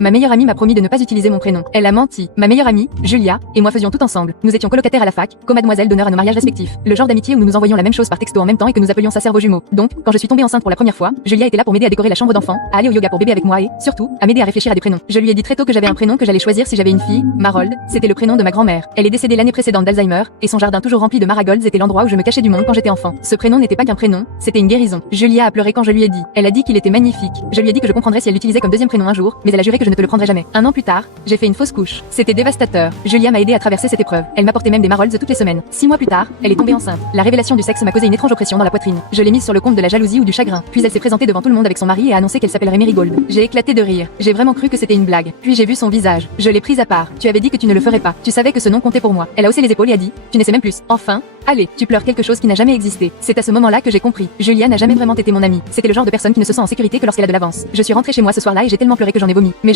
Ma meilleure amie m'a promis de ne pas utiliser mon prénom. Elle a menti. Ma meilleure amie, Julia, et moi faisions tout ensemble. Nous étions colocataires à la fac, co-mademoiselle d'honneur à nos mariages respectifs. Le genre d'amitié où nous nous envoyions la même chose par texto en même temps et que nous appelions ça cerveau jumeau. Donc, quand je suis tombée enceinte pour la première fois, Julia était là pour m'aider à décorer la chambre d'enfant, à aller au yoga pour bébé avec moi et, surtout, à m'aider à réfléchir à des prénoms. Je lui ai dit très tôt que j'avais un prénom que j'allais choisir si j'avais une fille, Marold, c'était le prénom de ma grand-mère. Elle est décédée l'année précédente d'Alzheimer, et son jardin toujours rempli de marigolds était l'endroit où je me cachais du monde quand j'étais enfant. Ce prénom n'était pas qu'un prénom, c'était une guérison. Julia a pleuré quand je lui ai dit. Elle a dit qu'il était magnifique. Je lui ai dit que je comprendrais si elle l'utilisait comme deuxième prénom un jour, mais elle a juré que je ne te le prendrais jamais. Un an plus tard, j'ai fait une fausse couche. C'était dévastateur. Julia m'a aidé à traverser cette épreuve. Elle m'apportait même des marolds toutes les semaines. 6 mois plus tard, elle est tombée enceinte. La révélation du sexe m'a causé une étrange oppression dans la poitrine. Je l'ai mise sur le compte de la jalousie ou du chagrin. Puis elle s'est présentée devant tout le monde avec son mari et a annoncé qu'elle s'appellerait Marigold. J'ai éclaté de rire. J'ai vraiment cru que c'était une blague. Puis j'ai vu son visage. Je l'ai prise à part. Tu avais dit que tu ne le ferais pas. Tu savais que ce nom comptait pour moi. Elle a haussé les épaules et a dit, tu ne sais même plus. Enfin, allez, tu pleures quelque chose qui n'a jamais existé. C'est à ce moment-là que j'ai compris. Julia n'a jamais vraiment été mon amie. C'était le genre de personne qui ne se sent en sécurité que lorsqu'elle a de l'avance. Je suis rentrée chez moi ce soir-là et j'ai tellement pleuré que j'en ai vomi. Mais